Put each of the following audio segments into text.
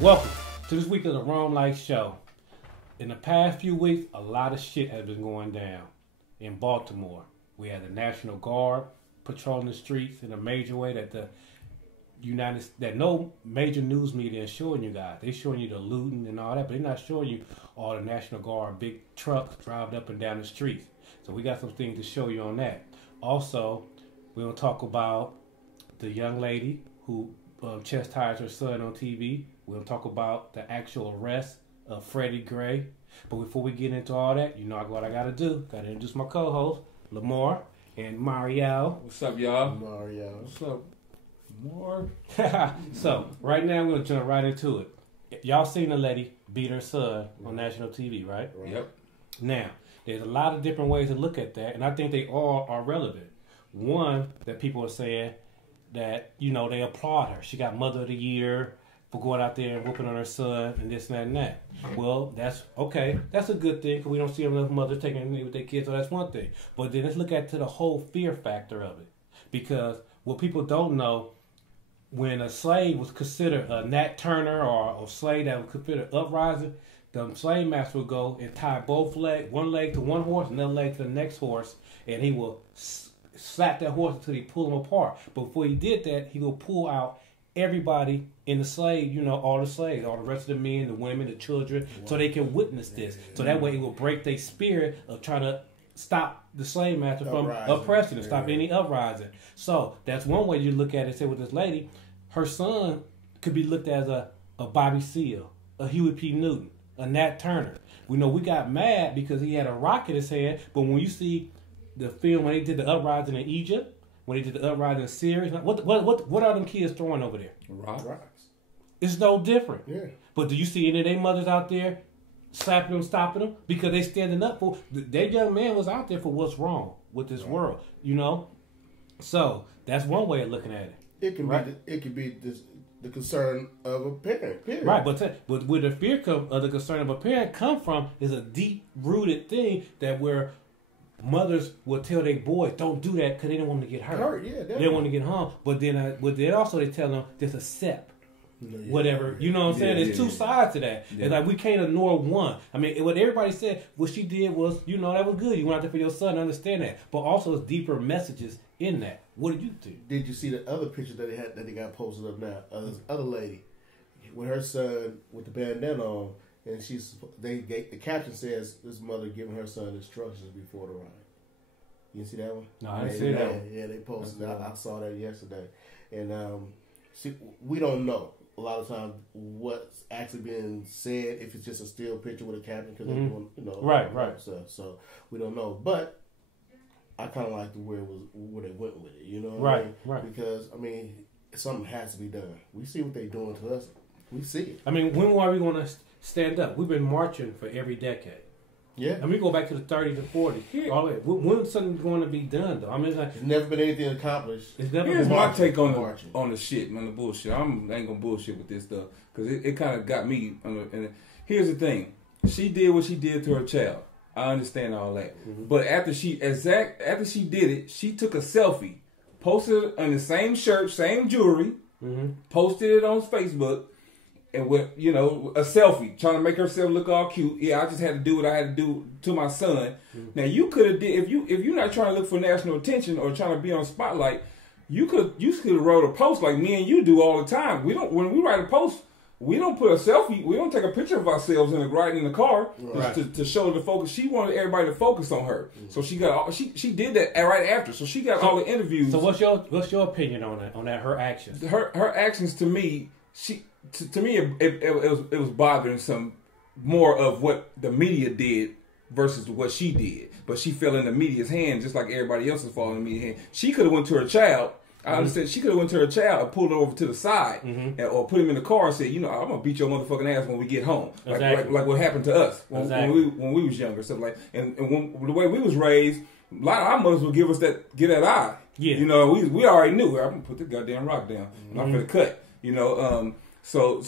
Welcome to this week of the Romelite Show. In the past few weeks, a lot of shit has been going down in Baltimore. We had the National Guard patrolling the streets in a major way that no major news media is showing you guys. They're showing you the looting and all that, but they're not showing you all the National Guard big trucks driving up and down the streets. So we got some things to show you on that. Also, we're going to talk about the young lady who chastised her son on TV. We're going to talk about the actual arrest of Freddie Gray. But before we get into all that, you know what I got to do. Got to introduce my co-hosts, Lamar and Mario. What's up, y'all? Mario. What's up, Lamar? So, right now, we're going to jump right into it. Y'all seen the lady beat her son on national TV, right? Yep. Now, there's a lot of different ways to look at that, and I think they all are relevant. One, that people are saying that, you know, they applaud her. She got Mother of the Year for going out there and whooping on her son and this and that and that. Well, that's okay. That's a good thing because we don't see enough mothers taking it with their kids, so that's one thing. But then let's look at the whole fear factor of it. Because what people don't know, when a slave was considered a Nat Turner or a slave that was considered uprising, the slave master would go and tie both legs, one leg to one horse, another leg to the next horse, and he will slap that horse until he pull them apart. But before he did that, he will pull out everybody in the slave, you know, all the slaves, all the rest of the men, the women, the children, so they can witness this. So that way it will break their spirit of trying to stop the slave master from oppressing and stop any uprising. So that's one way you look at it. Say with this lady, her son could be looked at as a Bobby Seale, a Huey P. Newton, a Nat Turner. We know we got mad because he had a rock in his hand, but when you see the film when they did the uprising in Egypt, when they did the uprising in Syria, what are them kids throwing over there? Rocks. It's no different. Yeah. But do you see any of their mothers out there slapping them, stopping them? Because they standing up for, that young man was out there for what's wrong with this world, you know? So that's one way of looking at it. It can be the concern of a parent. Period. Right, but where the fear of the concern of a parent come from is a deep rooted thing that where mothers will tell their boys don't do that because they don't want to get hurt. Yeah, they don't want to get harmed. But then also they tell them just accept whatever. You know what I'm saying? There's two sides to that. Yeah. It's like we can't ignore one. I mean, what everybody said, what she did was, you know, that was good. You went out there for your son to understand that. But also there's deeper messages in that. What did you do? Did you see the other picture that they got posted up now? This other lady with her son with the bandana on, and the caption says this mother giving her son instructions before the riot. You see that one? No, I didn't see that one. Yeah, they posted that. I saw that yesterday. And see, we don't know a lot of times what's actually being said, if it's just a still picture with a caption, because they're doing, you know, right. stuff. So we don't know. But I kind of like where they went with it, you know what I mean? Right. Because, I mean, something has to be done. We see what they're doing to us. We see it. I mean, when are we going to stand up? We've been marching for every decade. Yeah. And we go back to the 30s and 40s. When's something going to be done, though? I mean, it's like, there's never been anything accomplished. Here's my take on the shit, man, the bullshit. I ain't going to bullshit with this stuff because it kind of got me. And here's the thing. She did what she did to her child. I understand all that. Mm-hmm. But after she did it, she took a selfie, posted it on the same shirt, same jewelry, posted it on Facebook, and with, you know, a selfie, trying to make herself look all cute. Yeah, I just had to do what I had to do to my son. Mm-hmm. Now you could have did if you're not trying to look for national attention or trying to be on spotlight, you could have wrote a post like me and you do all the time. When we write a post, we don't put a selfie. We don't take a picture of ourselves riding in the car to show the focus. She wanted everybody to focus on her, so she did that right after. So she got all the interviews. So what's your opinion on that? Her actions. Her actions to me, to me it was bothering some more of what the media did versus what she did. But she fell in the media's hand just like everybody else is falling in the media's hand. She could have went to her child. I understand. She could have went to her child and pulled her over to the side, or put him in the car and said, "You know, I'm gonna beat your motherfucking ass when we get home." Exactly. Like what happened to us when we was younger, stuff like. And when, the way we was raised, a lot of our mothers would give that eye. Yeah. You know, we already knew. I'm gonna put the goddamn rock down, and I'm gonna cut. You know, so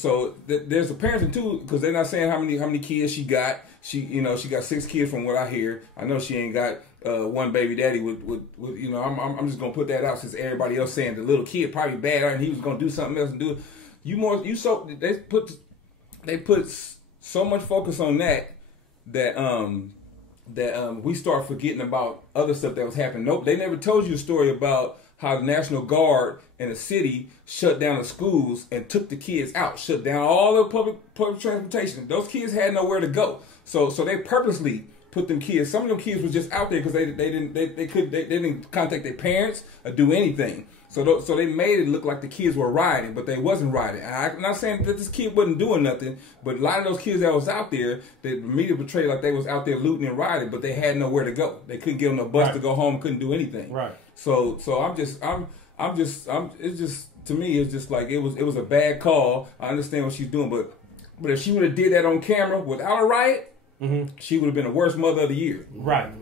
there's a parenting too, because they're not saying how many kids she got. She got 6 kids from what I hear. I know she ain't got one baby daddy with you know. I'm just gonna put that out since everybody else saying the little kid probably bad and he was gonna do something else and do it. They put they put so much focus on that we start forgetting about other stuff that was happening. Nope, they never told you a story about how the National Guard in the city shut down the schools and took the kids out, shut down all the public transportation. Those kids had nowhere to go, so they purposely put them kids. Some of them kids were just out there because they didn't contact their parents or do anything. So they made it look like the kids were riding, but they wasn't riding. I'm not saying that this kid wasn't doing nothing, but a lot of those kids that was out there, the media portrayed like they was out there looting and riding, but they had nowhere to go. They couldn't get on a bus to go home, couldn't do anything. Right. So it's just to me, it's just like it was a bad call. I understand what she's doing, but if she would have did that on camera without a riot, she would have been the worst mother of the year. Right.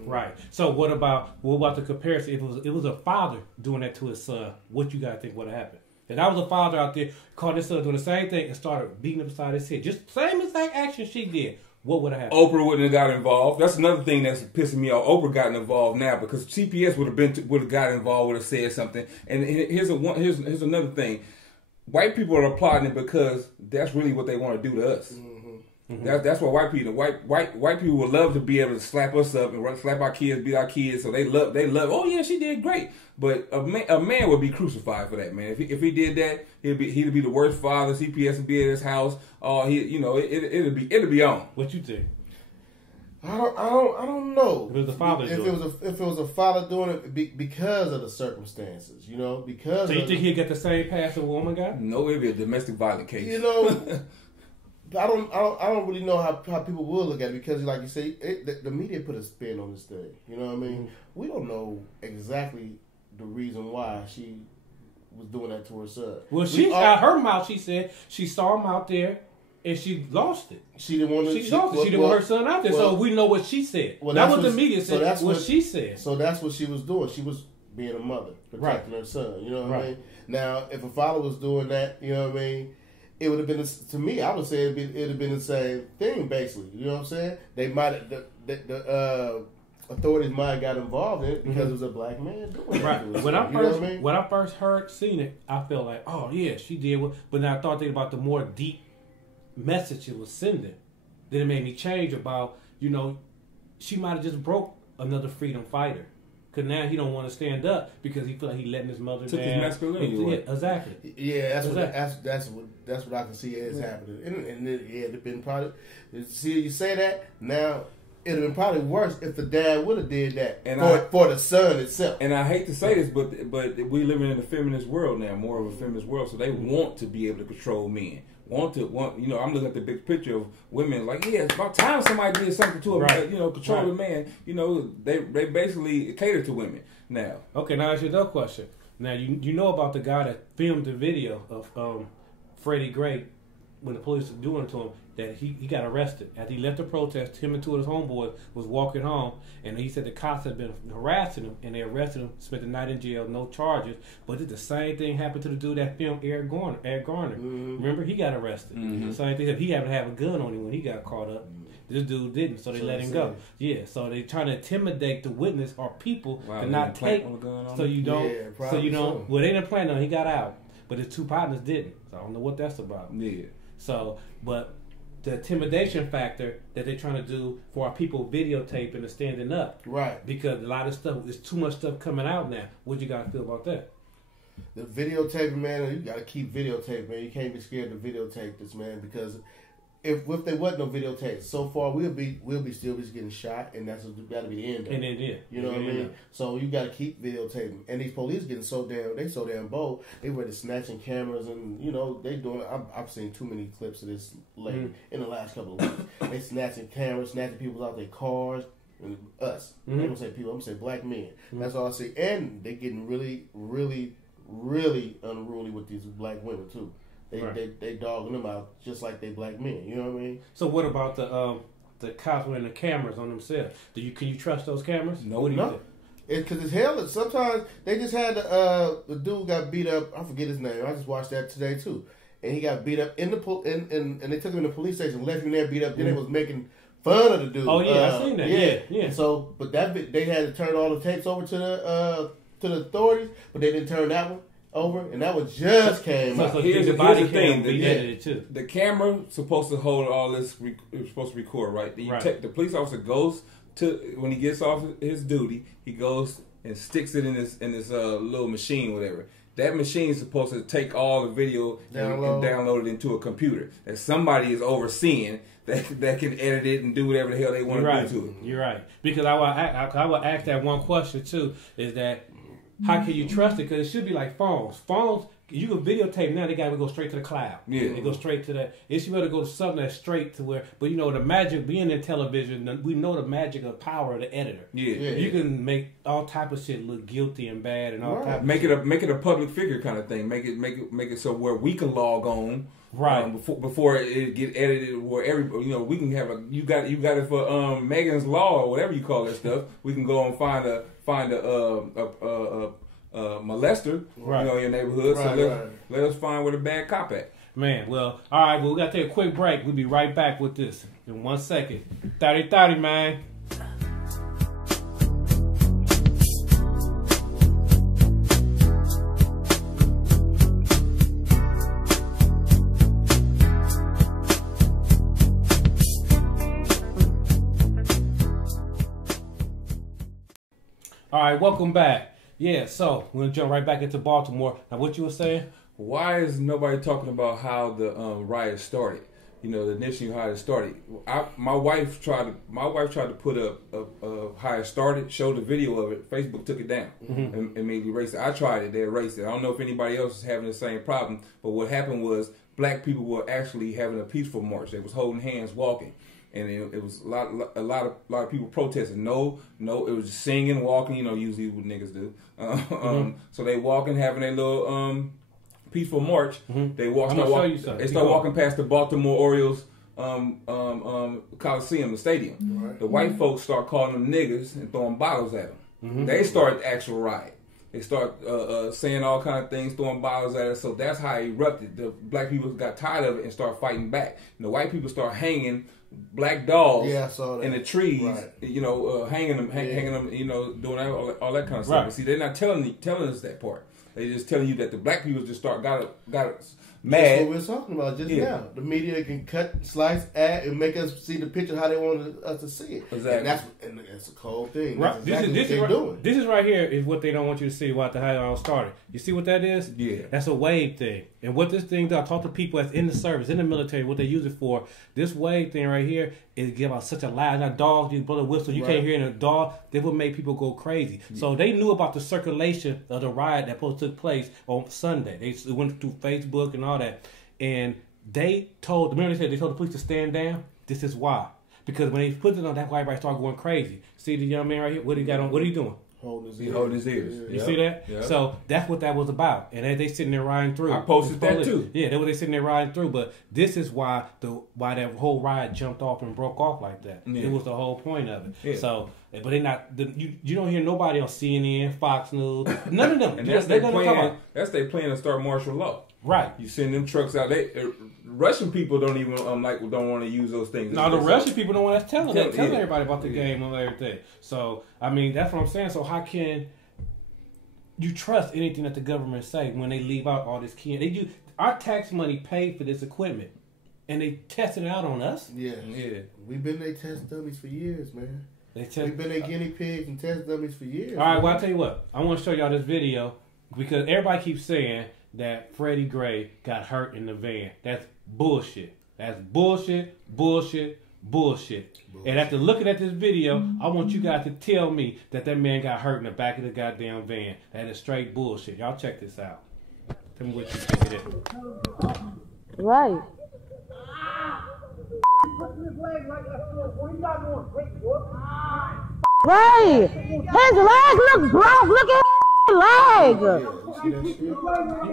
So what about the comparison? If it was a father doing that to his son, what you gotta think would have happened? If I was a father out there, caught his son doing the same thing and started beating him beside his head, just same exact action she did, what would have happened? Oprah wouldn't have got involved. That's another thing that's pissing me off. Oprah got involved now because CPS would have got involved, would have said something. And here's another thing: white people are applauding it because that's really what they want to do to us. That's what white people would love to be able to slap us up and slap our kids, beat our kids. So they love. Oh yeah, she did great. But a man would be crucified for that, man. If he did that, he'd be the worst father. CPS would be at his house. It'd be on. What you think? I don't know. If it was a father if it was a father doing it because of the circumstances, because. So you think he'd get the same pass a woman got? No, it'd be a domestic violence case. I don't really know how people will look at it because, like you say, the media put a spin on this thing. You know what I mean? We don't know exactly the reason why she was doing that to her son. Well, she out her mouth. She said she saw him out there and she lost it. She didn't want to. She lost it. She didn't want her son out there. So we know what she said. Not what the media said. That's what she said. So that's what she was doing. She was being a mother, protecting her son. You know what I mean? Now, if a father was doing that, you know what I mean, it would have been, to me, I would say it'd have been the same thing, basically. You know what I'm saying? They might the authorities might have got involved in it because it was a black man doing it. Right. When I first seen it, I felt like, oh yeah, she did. But now I thought thinking about the more deep message it was sending. Then it made me change about, she might have just broke another freedom fighter. Because now he don't want to stand up because he feel like he letting his mother took down. His masculinity. Yeah, exactly. Yeah, that's what I can see is happening. And it'd been probably, see you say that, now it'd have been probably worse if the dad would have did that for the son itself. And I hate to say this, but we living in a feminist world now, more of a feminist world, so they want to be able to control men. I'm looking at the big picture of women like, yeah, it's about time somebody did something to a control the man. They basically cater to women now. Okay, now that's another question. Now you know about the guy that filmed the video of Freddie Gray when the police were doing it to him, that he got arrested. After he left the protest, him and two of his homeboys was walking home, and he said the cops had been harassing him, and they arrested him, spent the night in jail, no charges. But the same thing happened to the dude that filmed Eric Garner. Remember, he got arrested. Same thing. He happened to have a gun on him when he got caught up. This dude didn't, so they let him go. Yeah, so they trying to intimidate the witness or people to not take. So you don't. Yeah, well, they didn't plan on it. He got out, but his two partners didn't. So I don't know what that's about. Yeah. So, but the intimidation factor that they're trying to do for our people videotaping and standing up. Right. Because a lot of stuff, there's too much stuff coming out now. What you guys feel about that? The videotaping, man, you got to keep videotaping, man. You can't be scared to videotape this, man, because if there wasn't no videotape, so far we'll be still getting shot, and that's got to be the end of it. And then, yeah. You know what I mean? So you got to keep videotaping. And these police getting so damn bold. They ready snatching cameras, and they doing. I've seen too many clips of this lately in the last couple of weeks. They snatching cameras, snatching people out their cars. And us. I'm gonna say people. I'm gonna say black men. That's all I see. And they getting really, really, really unruly with these black women too. They dogging them out just like they black men. You know what I mean? So what about the cops wearing the cameras on themselves? Can you trust those cameras? No. Because it's hell. Sometimes they just had the dude got beat up. I forget his name. I just watched that today too. And he got beat up and they took him to the police station, left him there beat up. Then they was making fun of the dude. Oh yeah, I seen that. Yeah. So, but they had to turn all the tapes over to the authorities, but they didn't turn that one. over, and that was just came out. So here's the thing: the camera supposed to hold all this. It's supposed to record, right? The police officer goes to when he gets off his duty, he goes and sticks it in this little machine, whatever. That machine is supposed to take all the video and download it into a computer that somebody is overseeing that can edit it and do whatever the hell they want to do to it. You're right. Because I will ask that one question too, is that how can you trust it? Because it should be like phones. Phones, you can videotape now, they got to go straight to the cloud. Yeah. They go straight to that. It should be able to go to something that's straight to where, but you know, the magic being in television, we know the magic of power of the editor. Yeah. You can make all type of shit look guilty and bad and all type of shit. Make it a public figure kind of thing. Make it so where we can log on. Right. Before it get edited, where everybody, you know, we can have you got it for Megan's Law or whatever you call that stuff. We can go and find a molester, you know, in your neighborhood. So let us find where the bad cop at. Man, well, all right. Well, we got to take a quick break. We'll be right back with this in 1 second. 30-30, man. All right, welcome back. Yeah, so we're going to jump right back into Baltimore. Now, what you were saying? Why is nobody talking about how the riot started? You know, initially how it started. My wife tried to put up how it started, showed the video of it. Facebook took it down and immediately erased it. I tried it, they erased it. I don't know if anybody else is having the same problem, but what happened was black people were actually having a peaceful march. They was holding hands, walking. And it was a lot of people protesting. No, it was just singing, walking. You know, usually what niggas do. So they walking, having a little peaceful march. They start walking past the Baltimore Orioles Coliseum, the stadium. Right. The white folks start calling them niggas and throwing bottles at them. They start the actual riot. They start saying all kind of things, throwing bottles at us. So that's how it erupted. The black people got tired of it and start fighting back. And the white people start hanging black dogs in the trees, you know, hanging them, you know, doing all that kind of stuff. But see, they're not telling us that part. They just telling you that the black people just got mad. That's what we were talking about just now. The media can cut, slice, add, and make us see the picture how they want us to see it. Exactly. And that's a cold thing. Right. This is right here is what they don't want you to see about how it all started. You see what that is? Yeah. That's a wave thing. And what this thing does, I talk to people that's in the service, in the military, what they use it for. This wave thing right here is give out such a loud, not dogs, you blow the whistle, you can't hear it in a dog, they would make people go crazy. Yeah. So they knew about the circulation of the riot that supposed to took place on Sunday. They went through Facebook and all that. And they told the police to stand down. This is why. Because when they put it on, that's why everybody started going crazy. See the young man right here? What he got on? What are you doing? Holding his ears. You see that? Yep. So that's what that was about. And they sitting there riding through. I posted that too. Yeah, they sitting there riding through. But this is why that whole riot jumped off and broke off like that. Yeah. It was the whole point of it. Yeah. So, but they not. You don't hear nobody on CNN, Fox News, none of them. And that's their plan. That's their plan to start martial law. Right. You send them trucks out. Russian people don't even don't want to use those things. No, the Russian people don't want to tell everybody about the game and everything. So I mean, that's what I'm saying. So how can you trust anything that the government say when they leave out all this key? Our tax money paid for this equipment, and they tested it out on us. Yeah. We've been their test dummies for years, man. We've been their guinea pigs and test dummies for years. All right. Well, I'll tell you what. I want to show y'all this video because everybody keeps saying that Freddie Gray got hurt in the van. That's bullshit. That's bullshit. And after looking at this video, I want you guys to tell me that man got hurt in the back of the goddamn van. That is straight bullshit. Y'all check this out. Tell me what you think it is. Right. Right. His leg look broke. Look at his leg.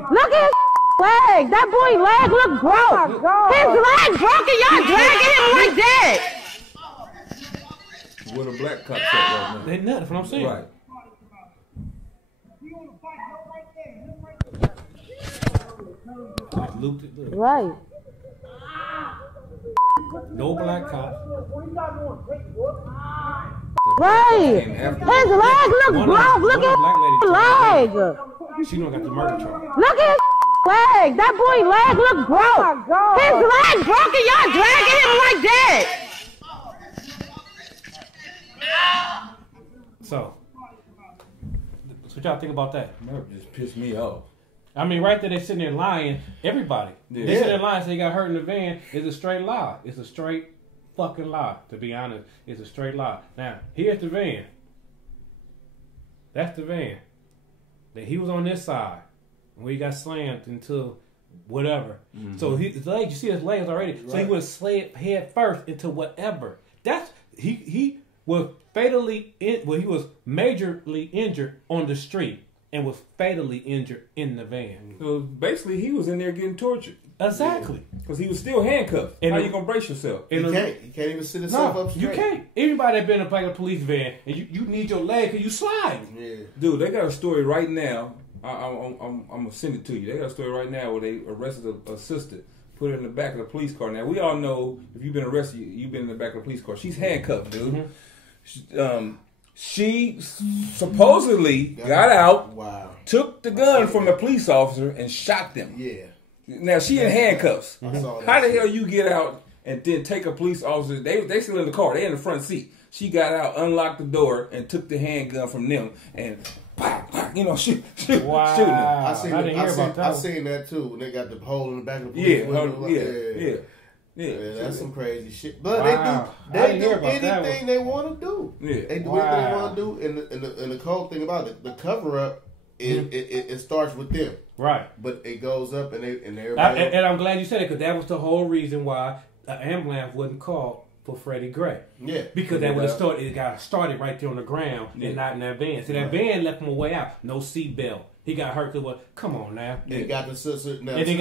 Look at his leg. That boy leg look broke. His leg broke and y'all dragging him like that. Where the black cops at right now? They nuts. That's what I'm saying. Right. Right. No black cops. Right. His leg look broke. Look at his leg. She don't got the murder charge. Look at his leg. That boy leg look broke. His leg broken. Y'all dragging him like that. So what y'all think about that? Murder just pissed me off. I mean, right there, they sitting there lying. Everybody. Yeah. They sitting there lying, so they got hurt in the van. It's a straight lie. It's a straight fucking lie, to be honest. It's a straight lie. Now, here's the van. That's the van. Then he was on this side when he got slammed into whatever. Mm-hmm. So his legs, you see his legs already. Right. So he would have slid head first into whatever. That's he was fatally he was majorly injured on the street and was fatally injured in the van. So basically, he was in there getting tortured. Exactly. Because he was still handcuffed. And how you gonna brace yourself? You can't even sit himself up straight. You can't. Everybody that been in a police van, and you need your leg because you slide. Yeah. Dude, they got a story right now. I'm gonna send it to you. They got a story right now where they arrested a sister, put her in the back of the police car. Now we all know if you've been arrested, you've been in the back of the police car. She's handcuffed, dude. Mm-hmm. She supposedly got out, took the gun from the police officer, and shot them. Yeah. Now she in handcuffs. Mm-hmm. How the hell you get out and then take a police officer? They still in the car. They in the front seat. She got out, unlocked the door, and took the handgun from them and shoot them. I seen that too. When they got the hole in the back of the police window. Yeah, that's some crazy shit. But they do anything they want to do. Yeah. They do anything they want to do. And the cold thing about it, the cover up, it starts with them. Right. But it goes up and everybody. And I'm glad you said it because that was the whole reason why an ambulance wasn't called for Freddie Gray. Yeah. Because that would have started. It got started right there on the ground and not in that van. So that van left him a way out. No seatbelt. He got hurt because come on now. And he got the sister. And then you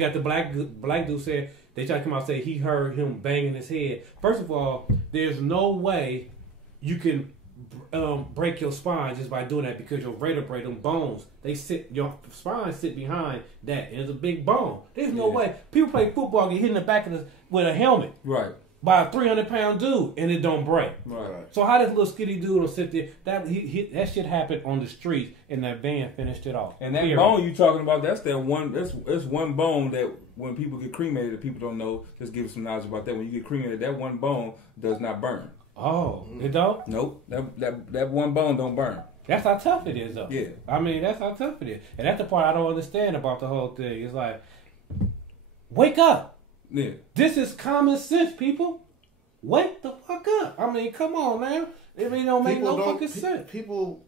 got the black dude said. They tried to come out and say he heard him banging his head. First of all, there's no way you can break your spine just by doing that because your vertebrae, them bones, your spine sit behind that. It's a big bone. There's no way. People play football, get hit in the back with a helmet. Right. By a 300-pound dude, and it don't break. Right. So how this little skinny dude will sit there? That shit happened on the street, and that van finished it off. And that bone you talking about, that's one bone that when people get cremated, that people don't know. Just give some knowledge about that. When you get cremated, that one bone does not burn. Oh, it don't? Nope. That one bone don't burn. That's how tough it is, though. Yeah. I mean, that's how tough it is, and that's the part I don't understand about the whole thing. It's like, wake up. Yeah. This is common sense, people. Wake the fuck up. I mean, come on, man. It don't make no fucking sense. People,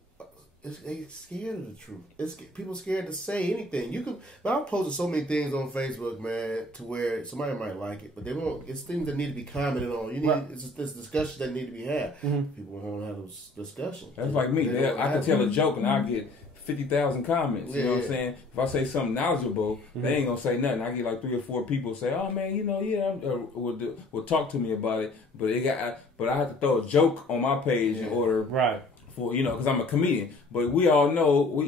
they scared of the truth. People scared to say anything. I've posted so many things on Facebook, man, to where somebody might like it, but they won't. It's things that need to be commented on. It's this discussion that need to be had. Mm-hmm. People won't have those discussions. That's like me. I can tell a joke and I get 50,000 comments. You know what I'm saying? If I say something knowledgeable, they ain't gonna say nothing. I get like 3 or 4 people say, "Oh man, will talk to me about it." But I have to throw a joke on my page in order, for because I'm a comedian. But we all know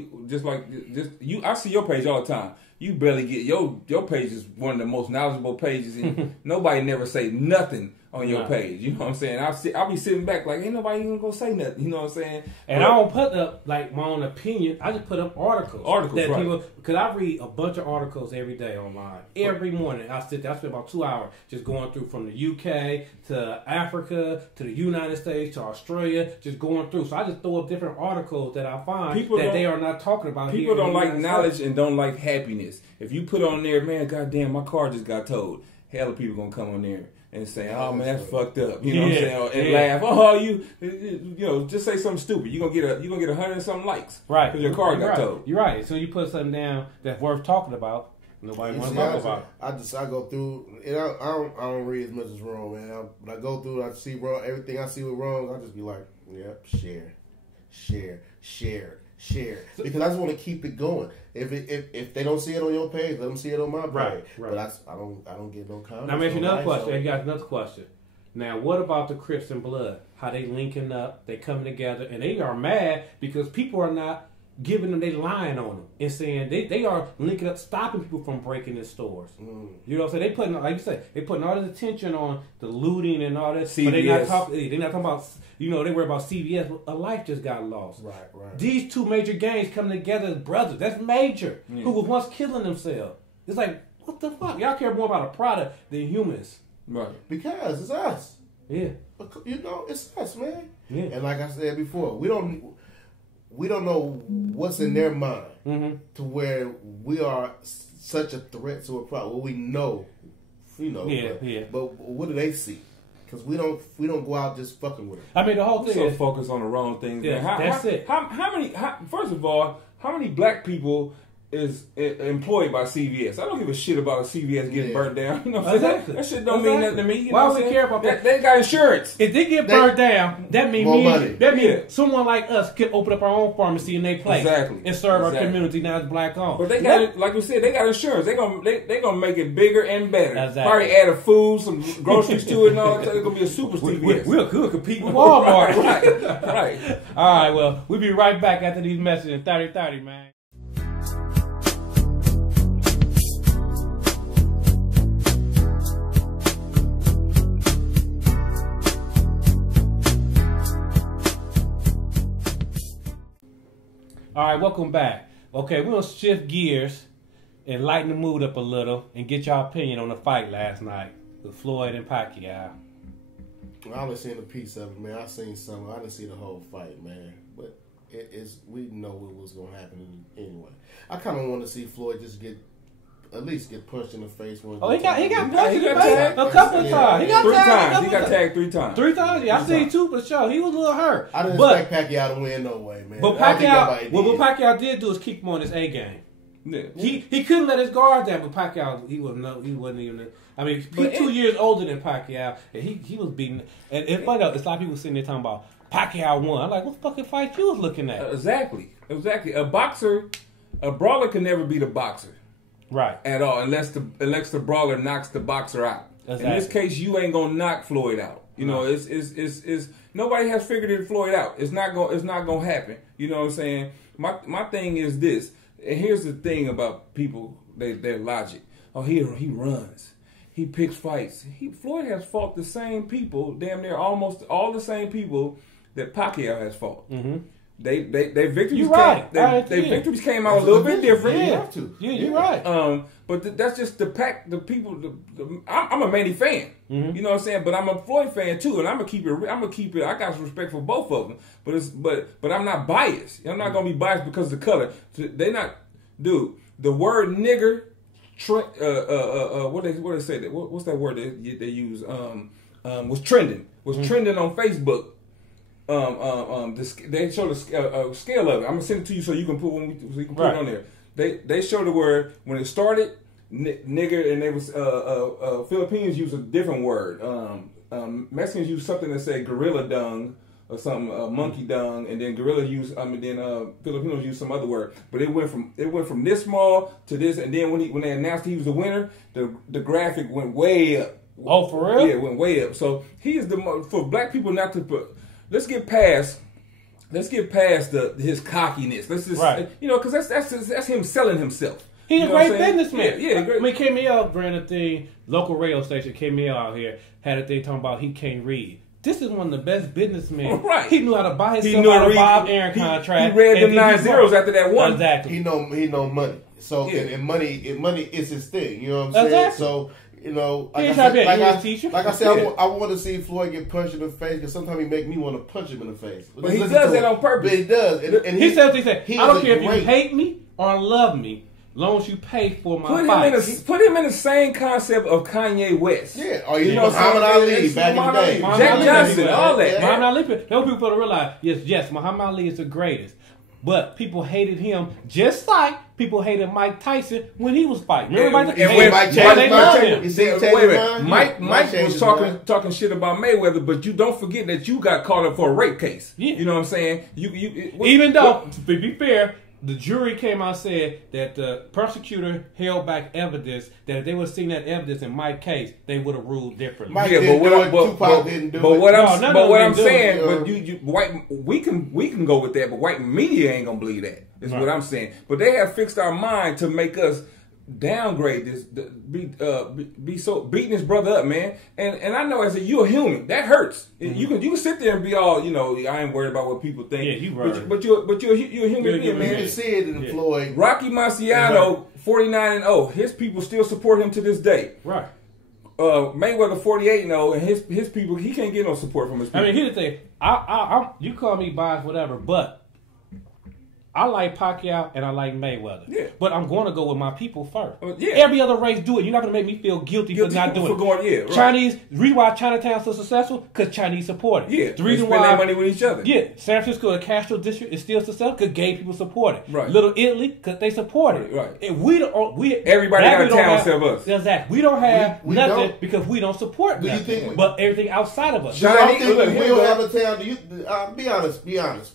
I see your page all the time. You barely get your page is one of the most knowledgeable pages, and nobody never say nothing on your page. You know what I'm saying? I'll be sitting back like, ain't nobody even gonna say nothing. You know what I'm saying? And I don't put up like my own opinion. I just put up articles that people, because I read a bunch of articles every day online. Every morning I sit there. I spend about 2 hours just going through from the UK to Africa to the United States to Australia, just going through. So I just throw up different articles that I find that they are not talking about. People don't like knowledge and don't like happiness. If you put on there, man, goddamn, my car just got towed. Hell of people gonna come on there and say, "Oh man, that's fucked up," you know what I'm saying, and laugh. "Oh, you just say something stupid. You gonna get 100 and something likes, right? Because your car got towed. You're right. So you put something down that's worth talking about. Nobody wants to talk about it. I go through, and I don't read as much as wrong, man. When I go through, I see wrong. Everything I see with wrong, I just be like, "Yep, share." Because I just want to keep it going. If they don't see it on your page, let them see it on my page. Right. But I don't get no comments. Now, I'm asking another question. You got another question. Now, what about the Crips and Blood? How they linking up? They coming together, and they are mad because people are not giving them, they lying on them and saying they are linking up, stopping people from breaking in stores. You know what I'm saying? They putting, like you said, they putting all this attention on the looting and all that. CVS. But they're not talking about, you know, they worry about CVS. A life just got lost. Right. These two major gangs coming together as brothers. That's major. Who was once killing themselves. It's like, what the fuck? Y'all care more about a product than humans. Right. Because it's us. Yeah. You know, it's us, man. Yeah. And like I said before, we don't know what's in their mind to where we are such a threat to a problem. Well, we know, you know. But what do they see? Because we don't go out just fucking with them. I mean, the whole thing is focused on the wrong things. Yeah, man. that's it. First of all, how many black people is employed by CVS? I don't give a shit about a CVS getting burnt down. You know what I'm saying? That shit don't mean nothing to me. You know Why would we care about that? They got insurance. If they get burnt down, that means money. That means someone like us could open up our own pharmacy in their place and serve our community now it's black owned. But they got like we said, they got insurance. They gonna make it bigger and better. Exactly. Probably add a food, some groceries to it, and all that. It's gonna be a super CVS. We'll compete with Walmart. right. All right. Well, we'll be right back after these messages. 30-30, man. All right, welcome back. Okay, we're going to shift gears and lighten the mood up a little and get y'all opinion on the fight last night with Floyd and Pacquiao. I only seen a piece of it, man. I seen some. I didn't see the whole fight, man. But we know what was going to happen anyway. I kind of want to see Floyd just at least get punched in the face. He got punched in the face a couple of times. He got three tagged. times. He got tagged 3 times. 3 times? Yeah, I seen 2 for sure. He was a little hurt. I didn't expect Pacquiao to win no way, man. But Pacquiao, what Pacquiao did do is keep him on his A game. Yeah. He couldn't let his guard down, but Pacquiao, he wasn't even. I mean, he's 2 years older than Pacquiao, and he was beating. And it's funny though, it's a lot of people sitting there talking about Pacquiao won. I'm like, what fucking fight you was looking at? Exactly. A brawler can never beat a boxer. Right. At all, unless the brawler knocks the boxer out. Exactly. In this case, you ain't gonna knock Floyd out. You know, it's nobody has figured Floyd out. It's not gonna happen. You know what I'm saying? My thing is this, and here's the thing about people, their logic. Oh, he runs, he picks fights. Floyd has fought the same people, damn near almost all the same people that Pacquiao has fought. Mm-hmm. They victories victories came out a little bit different. Yeah, you're right. But that's just the people. I'm a Manny fan. Mm-hmm. You know what I'm saying? But I'm a Floyd fan too, and I'm gonna keep it. I got respect for both of them. But I'm not biased. I'm not gonna be biased because of the color. They not, dude. The word nigger. What they say? What's that word they use? Was trending. Trending on Facebook. They show the scale of it. I'm gonna send it to you so you can put it on there. They show the word when it started, nigger, and they was Filipinos use a different word. Mexicans use something that say gorilla dung or something, monkey dung, and then Filipinos use some other word. But it went from this small to this, and then when they announced he was the winner, the graphic went way up. Oh, for real? Yeah, it went way up. So he is for black people not to put. Let's get past his cockiness. Let's just, because that's him selling himself. He's a great businessman. Yeah, great. I mean, KML ran a thing, local radio station, KML out here, had a thing talking about he can't read. This is one of the best businessmen. Right. He knew how to buy himself out of Bob Aaron contract. He read the 9 zeros after that one. Exactly. He know money. So, and money is his thing. You know what I'm saying? Exactly. So, you know, I want to see Floyd get punched in the face because sometimes he make me want to punch him in the face. But he does that on purpose. But he does. And he said what he said. I don't care if you hate me or love me, as long as you pay for my fights. Put him in the same concept of Kanye West. Yeah, or Muhammad Ali back in the day. Jack Johnson, all that. Muhammad Ali. Those people to realize, yes, Muhammad Ali is the greatest. But people hated him just like people hated Mike Tyson when he was fighting. Remember Mike was talking shit about Mayweather, but you don't forget that you got caught up for a rape case. Yeah. You know what I'm saying? Even though, to be fair, the jury came out and said that the prosecutor held back evidence that if they would have seen that evidence in Mike's case, they would have ruled differently. Mike didn't do it. Tupac didn't do it. But what I'm saying, it. but you white, we can go with that, but white media ain't gonna believe that. Is what I'm saying. But they have fixed our mind to make us downgrade this, be so beating his brother up, man. And I know as you're a human, that hurts. You can sit there and be all, I ain't worried about what people think. Yeah, you right. But you're a human being, man. You can see it in Floyd. Rocky Marciano, 49-0. His people still support him to this day. Right. Mayweather 48-0, and his people, he can't get no support from his people. I mean, here's the thing. I you call me biased, whatever, but I like Pacquiao and I like Mayweather. Yeah. But I'm going to go with my people first. Yeah. Every other race do it. You're not going to make me feel guilty for not doing it. Right. Chinese, the reason why Chinatown's so successful, because Chinese support it. Yeah. The reason they spend why their money with each other. Yeah. San Francisco, the Castro district is still successful because gay people support it. Right. Little Italy, because they support it. Right. And we don't. Everybody got a town except us. Exactly. We don't have We nothing don't. because we don't support Do you nothing. think But everything outside of us. Do y'all think look, we will have a town? Do you be honest? Be honest.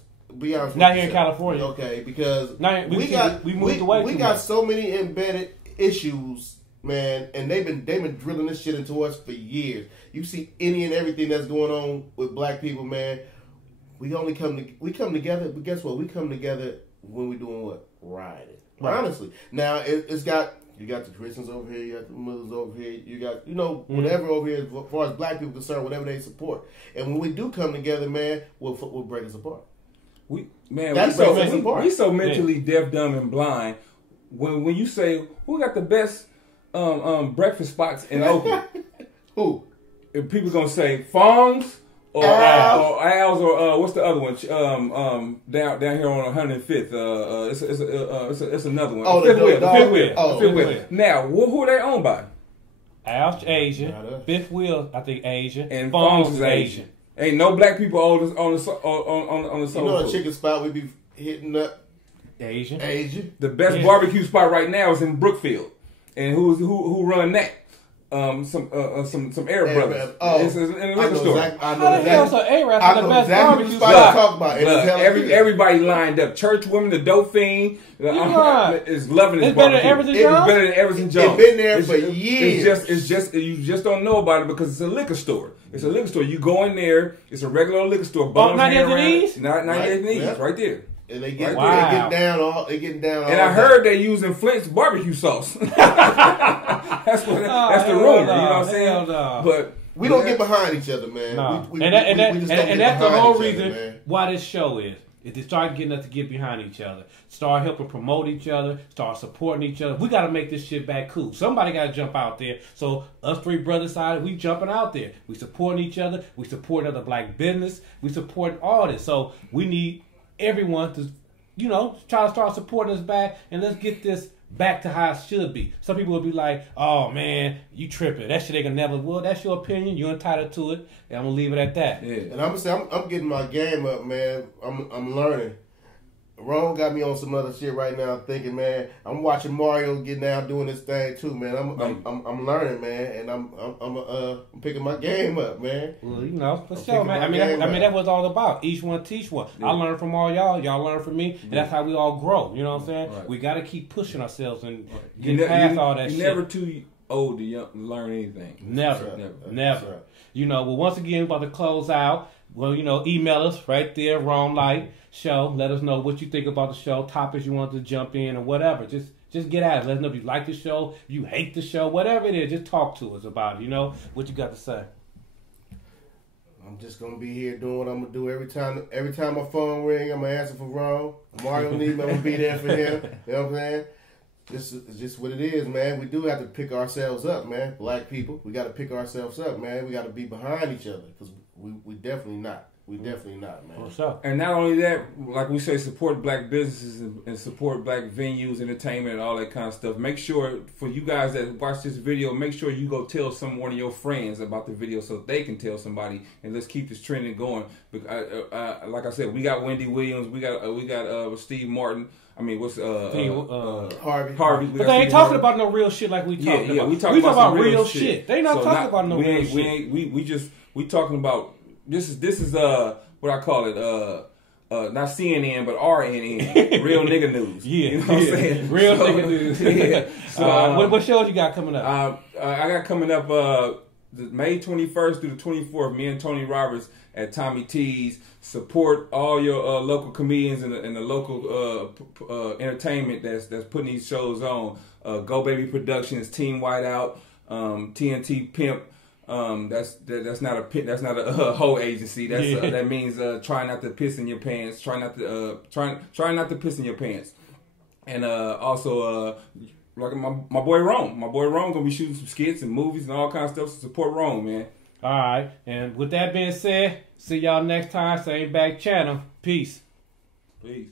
Not here in California. Okay, because We got so many embedded issues, man, and they've been drilling this shit into us for years. You see any and everything that's going on with black people, man. We come together, but guess what? We come together when we doing what? Riding. Right. Honestly. Now you got the Christians over here, you got the Muslims over here, you got whatever over here as far as black people concerned, whatever they support. And when we do come together, man, we'll break us apart. We so mentally deaf, dumb, and blind. When you say who got the best breakfast spots in Oakland, Who? if people gonna say Fong's or Al's or what's the other one? Down here on 105th. It's another one. Oh, Fifth Wheel. Now, who are they owned by? Al's Asian, Fifth Wheel, I think Asian, And Fong's is Asian. Ain't no black people on the soul. You know a chicken spot we be hitting up? Asian. The best barbecue spot right now is in Brookfield, and who run that? Some Arab brothers. It's in a liquor store. How the hell's an Arab the best barbecue spot spot? talk about? Everybody lined up. Church women, the dope fiend, is loving this barbecue. It's better than Everton Jones. It's been there for years. It's just you just don't know about it because it's a liquor store. It's a liquor store. You go in there. It's a regular liquor store. Not 98th East? Not 98th East, right there. And they get getting down. And I heard they're using Flint's barbecue sauce. That's the rumor. You know what I'm saying? But we don't get behind each other, man. No. We And that's the whole reason man. why this show is to start getting us to get behind each other, start helping promote each other, start supporting each other. We got to make this shit back cool. Somebody got to jump out there. So us three brothers side, we jumping out there. We supporting each other. We support other black business. We support all this. So we need everyone to, try to start supporting us back, and let's get this back to how it should be. Some people will be like, "Oh man, you tripping? That shit ain't gonna never." Well, that's your opinion. You're entitled to it, and I'm gonna leave it at that. Yeah. And I'm gonna say I'm getting my game up, man. I'm learning. Ron got me on some other shit right now. Thinking, man, I'm watching Mario get down doing this thing too, man. I'm learning, man, and I'm picking my game up, man. Well, for sure, man. I mean, that was all about each one teach one. Yeah. I learned from all y'all. Y'all learn from me, and that's how we all grow. You know what I'm saying? Right. We got to keep pushing ourselves and get past all that shit. You're never too old to learn anything. Never. Well, once again, we're about to close out. Well, email us right there, Romelite Show. Let us know what you think about the show, topics you want to jump in, or whatever. Just get at us. Let us know if you like the show, if you hate the show, whatever it is. Just talk to us about it. What you got to say. I'm just gonna be here doing what I'm gonna do every time my phone ring. I'm gonna answer for Ron. Mario need me. I'm gonna be there for him. You know what I'm saying? This is just what it is, man. We do have to pick ourselves up, man. Black people, we got to pick ourselves up, man. We got to be behind each other because we definitely not. We definitely not, man. For sure. And not only that, like we say, support black businesses and support black venues, entertainment, and all that kind of stuff. Make sure, for you guys that watch this video, make sure you go tell one of your friends about the video so they can tell somebody, and let's keep this trending going. Like I said, we got Wendy Williams, we got Steve Martin. I mean, what's Harvey? But they ain't talking about no real shit like we talking about. We talking about real shit. They not talking about no real shit. We talking about this is what I call it. not CNN, but RNN, Real Nigga News. Yeah, you know what I'm saying? Real Nigga News. Yeah. So, what shows you got coming up? I got coming up May 21st through the 24th. Me and Tony Roberts at Tommy T's. Support all your local comedians and the local entertainment that's putting these shows on. Go Baby Productions, Team Whiteout, TNT Pimp. That's not a whole agency. That means try not to piss in your pants. Try not to piss in your pants. And also like my boy Rome. My boy Rome gonna be shooting some skits and movies and all kinds of stuff. So support Rome, man. All right. And with that being said, see y'all next time. Same back channel. Peace. Peace.